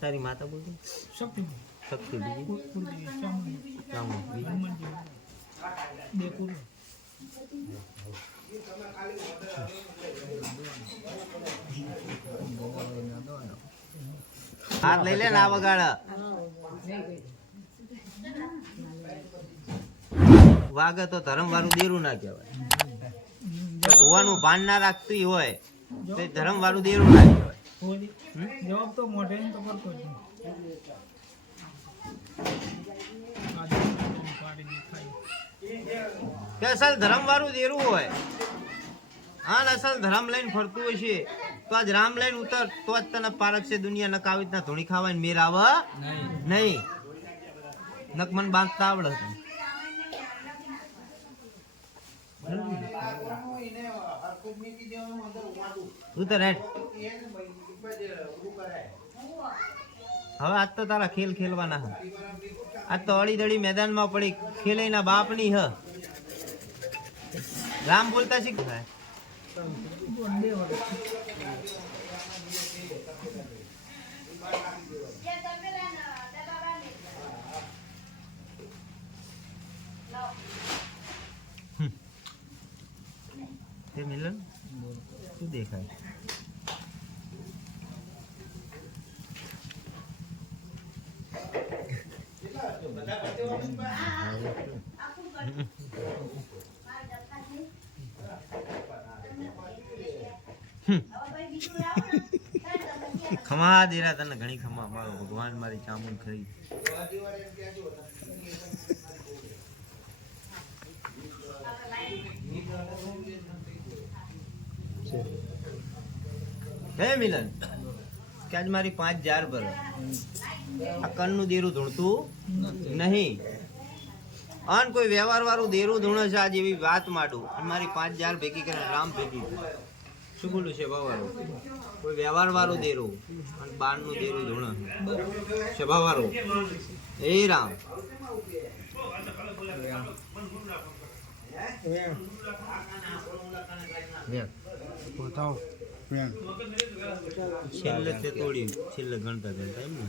તારી માતા બોલ શક્તિ શક્તિ બીજી હાથ લઈ લે ના વગાડ. વાગે તો ધર્મ વાળું દેરું ના કહેવાય. જો ભાન ના રાખતી હોય તો ધર્મ વાળું દેરું ના કહેવાય. જવાબ તો મોઢે તો કરતો જ કે અસલ ધર્મ વાળું દેરું હોય. હા અસલ ધર્મ લઈને ફરતું હોય છે. તો આજ રામ લઈને ઉતર તો જ તને પારક છે દુનિયા નક આવી રીતના ધોણી ખાવાની મેર આવે? નહીં. નક મન બાંધતા આવડે તું ઉતર હેઠ હવે આજ તો તારા ખેલ ખેલવાના હે. આજ તો અડી દડી મેદાનમાં પડી ખેલાઈના બાપની હ. રામ બોલતા શીખ તે મિલન? શું દેખાય? ખમા દેરા તને ઘણી ખમા. મારો ભગવાન મારી ચામુંડ ખરી. હે મિલન, કે આજ મારી પાંચ હજાર ભરો. આ કણનું દેરું ધૂણતું નહીં. અન કોઈ વ્યવહાર વાળું દેરું ધૂણે છે આજે એવી વાત માંડું. અને મારી પાંચ હજાર ભેગી કરીને રામ ભેગી શું બોલું છે બાવાળું કોઈ વ્યવહાર વાળું દેરું. અને બારનું દેરું ધૂણે છે. વાળું એ રામ. છેલ્લે તે તોડી છેલ્લે ગણતા ગણતા એમ ને?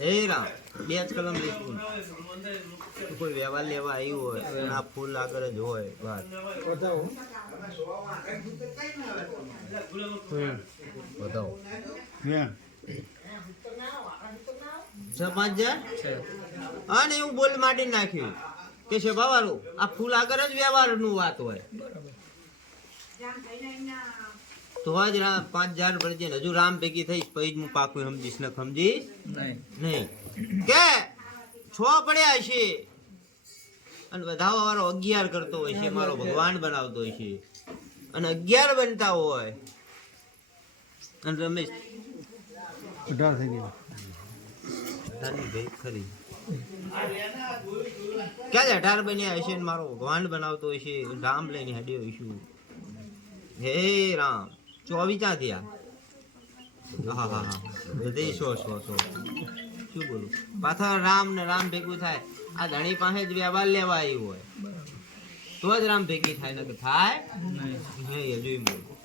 એ રામ બે જ કલમ લીધું કોઈ વ્યવહાર લેવા આવ્યું હોય આ ફૂલ આગળ જ હોય વાત. બતાવો. છ? સમાજ હા હું બોલ માટી નાખ્યું. કે છે બાવારું આ ફૂલ આગળ જ વ્યવહારનું વાત હોય. તો જ રામ પાંચ હજાર ભરજે ને હજુ રામ ભેગી થઈશ પછી હું પાકું સમજીશ ને સમજીશ નહીં. કે? છ પડ્યા છે અને વધાવા વાળો અગિયાર કરતો હોય છે મારો ભગવાન બનાવતો હોય છે. અને અગિયાર બનતા હોય. અને રમેશ. અઢારની ભેગ ખરી. ક્યાં જ અઢાર બન્યા હશે ને મારો ભગવાન બનાવતો હોય છે? રામ લઈને હડ્યો છું હે રામ. ચોવીસ ક્યાં થયા હા હા હા બધે સો સો સો શું બોલું પાછા રામ ને રામ ભેગું થાય આ ધણી પાસે જ વ્યવહાર લેવા આવ્યું હોય તો જ રામ ભેગી થાય ને થાય હે હજુ એમ બોલું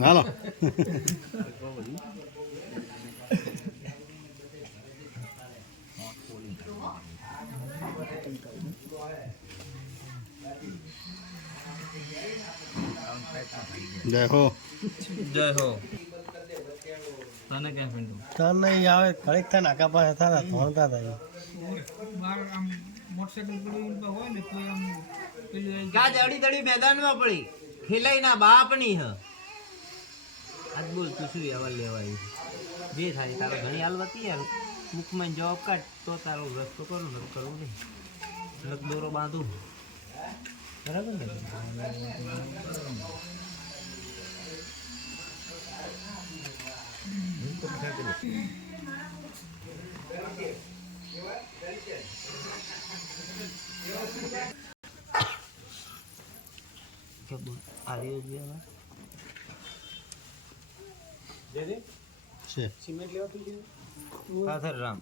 હાલો જય હો. જય તને ક્યાં નહીં આવે ઘડીક થાય નાકા પાસે ધોણતા દડી મેદાનમાં પડી. ખેલાઈ ના બાપની હ. આજ બોલ તું શું લેવા આવ્યું જે થાય તારો ઘણી હાલવતી યાર. મુખમાં જવાબ કાઢ તો તારો રસ્તો કરું ન કરવું નહીં. નક દોરો બાંધું. બરાબર ને કે બોલ આ રહ્યો જ વ્યવહાર છે પાથર રામ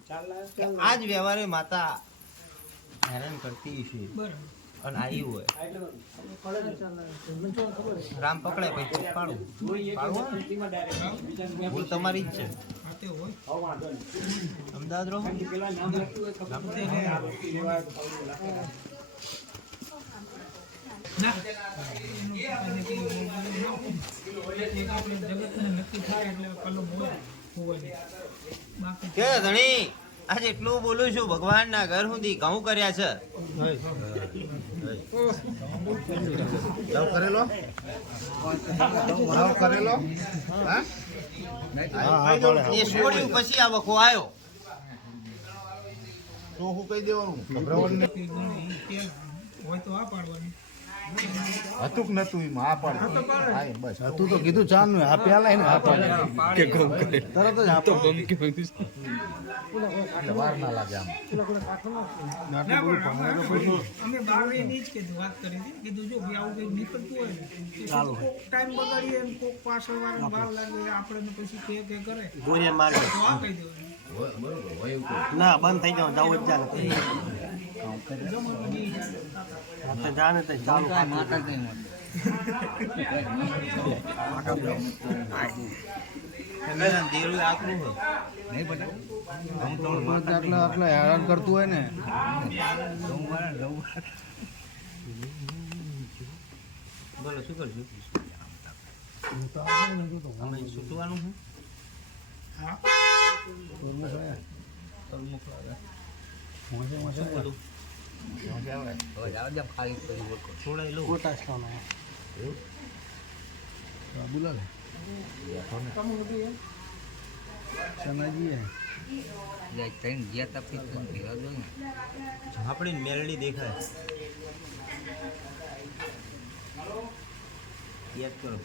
કે આ જ વ્યવહારે માતા હેરાન કરતી છે બરાબર અને આવ્યું હોય. રામ પકડે પછી પાડું. પાડું ભૂલ તમારી જ છે. આ અમદાવાદ રહો. બોલવાનું ના. નક્કી થાય એટલે. બાકી ધણી? આજે એટલું બોલું છું ભગવાનના ઘર સુધી ઘઉં કર્યા છે. લવ કરેલો? લવ કરેલો? હા? હા હા પડે એ છોડ્યું પછી આ વખો આવ્યો તો હું કહી દેવાનું? ગભરાવાનું નહીં. કંઈ ગણી ઈ તેલ હોય તો આ પાડવાની હતું કે નતું એમાં આ પાડ બસ. તું તો કીધું ચારનું આ પેલા ને આ પડે કે તરત જ આપો એટલે વાર ના લાગે આમ અમે- અમે બાર જ કીધું વાત કરી હતી કીધું જો ભાઈ આવું કંઈક નીકળતું હોય ને ટાઈમ બગાડીએ કોક પાછળ વાળાને ભાવ લાગે આપણે પછી કે કે કરે ગોળીએ મારે તો આ કહી દેવાનું ના બંધ થઈ જાવ જાવ જ જાને જાને તો ચાલુ આકરું છે આટલા આટલા હેરાન કરતું હોય ને. બોલો શું કરશું અમે સૂચવાનું છે? હા. શું બધું છોડાઈ લો પોતાશ ખાવાનો બોલા લે સમજીએ આપણી મેલડી દેખાય. યાદ કરો.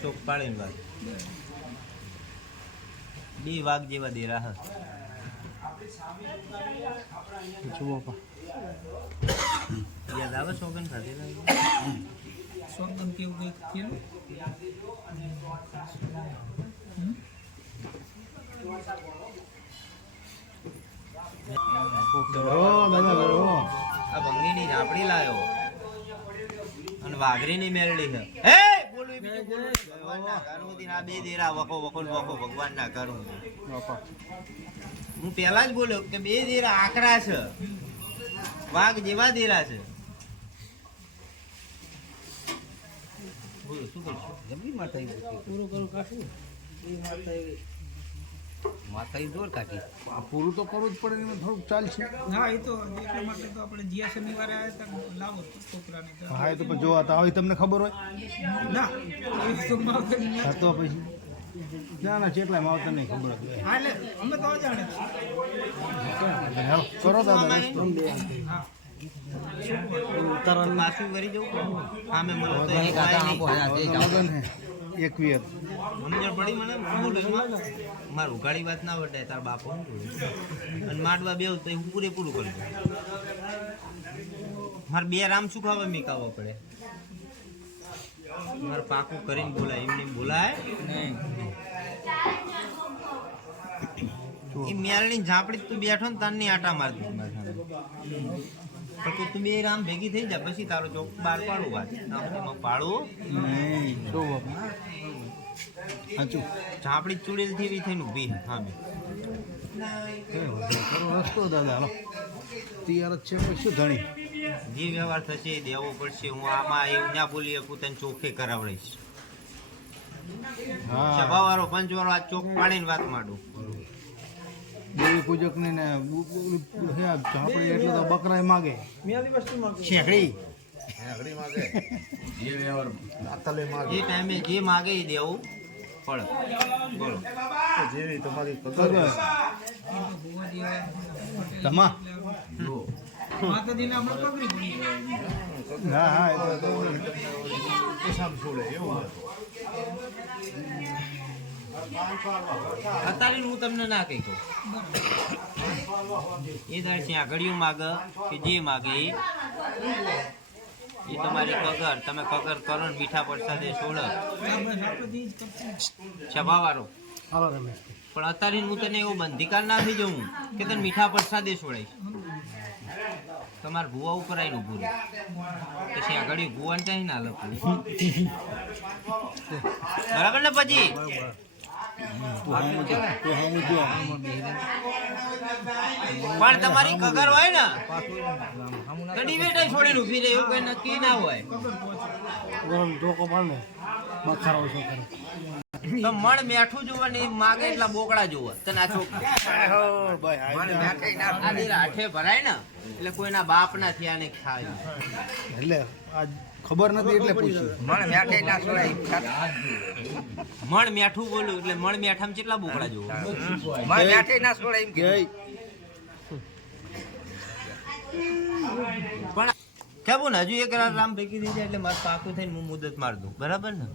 ચોક પાડીને વાત. બે વાઘ જેવા દેરા હ. જુઓ યાદ આવે સોગન ખાતે સોગંદ કેવું કંઈક થયેલું? ઓ દાદા કરો આ ભંગીની ઝાપડી લાયો. અને વાઘરીની મેલડી છે. હે બીજું આ બે દેરા વખો વખો ને વખો ભગવાનના ઘર સુધી. હું પહેલા જ બોલ્યો કે બે દેરા આકરા છે. વાઘ જેવા દેરા છે. બોલો શું કરશું પૂરું કરું કાશું આ પૂરું તો કરવું જ પડે એમાં થોડુંક ચાલશે. હા એ તો એટલા માટે તો આપણે જ્યાં શનિવારે આવ્યા હતા લાવો છોકરાને હા એ તો પછી જોવા તો આવી તમને ખબર હોય? ના ની હા તો પછી. ના ના કેટલા માવતર નહીં ખબર હતી હા એટલે અમે તો કરો દાદા હા. ઉતારવાનું માફી કરી જવું આમે મને તો એક આય જાવ ને એક એકવીર સમજણ પડી મને બોલું માર ઉઘાડી વાત ના વટે તાર બાપો અને માટવા બેવ તો હું પૂરેપૂરું કરી દઉં મારે બે રામ શું મીકાવો પડે. મારે પાકું કરીને બોલાય એમને એમ બોલાય. એ મેળની ઝાપડી તું બેઠો ને તારની આટા મારતી. સામે. પણ તું બે રામ ભેગી થઈ જા પછી તારો ચોક બહાર પાડું વાત. ના હોય એમાં પાડું. શું સાચું ચૂડેલથી થઈને ઊભી હા બે રસ્તો દાદા હાલો. તૈયાર જ છે પછી શું ધણી? જે વ્યવહાર થશે દેવો પડશે. હું આમાં એવું ના બોલી શકું તને ચોખ્ખે કરાવડીશ સભાવાળો પંચવાળો આ ચોક પાડીને વાત માંડું. દેવી પૂજકની ઝાપડી એટલે તો બકરાય માગે. શેકડી ઘડી માગે જે વ્યવહાર દાતાલે માગે જે ટાઈમે જે માગે એ દેવું. બોલો. જેવી તમારી કદર. તમા. હા હા એ તો છોડે એવું હતું. અત્યારે હું તમને ના કહી કહું એ તારે ત્યાં ઘડિયું માગે કે જે માગે એ તમારી પગર, તમે પગર કરો ને મીઠા પ્રસાદે છોડો રમેશ પણ અત્યારે હું તને એવો બંધિકાર ના થઈ જઉં કે તને મીઠા પ્રસાદે છોડાઈશ તમારે ભુવા ઉપર આવીને ઉભું રહે. પછી આગળ ભુવાને ત્યાં ના લખું? બરાબર ને પછી? પણ તમારી કગર હોય ને ઘડી વેટ છોડીને ઊભી રહે, એવું કઈ નક્કી ના હોય. તો મણ મેઠું જોવા ને માગે એટલા બોકડા જોવા. તને આ છોકરા ભરાય ને, એટલે કોઈના બાપ ના થયા ને ખાય. એટલે ખબર નથી એટલે પૂછ્યું. મણ મેઠું બોલું એટલે મણ મેઠામાં કેટલા બોકડા જોવા પણ કેવું ને હજુ એક રામ ભેગી થઈ જાય એટલે મારે પાકું થઈને હું મુદત માર દઉં. બરાબર ને?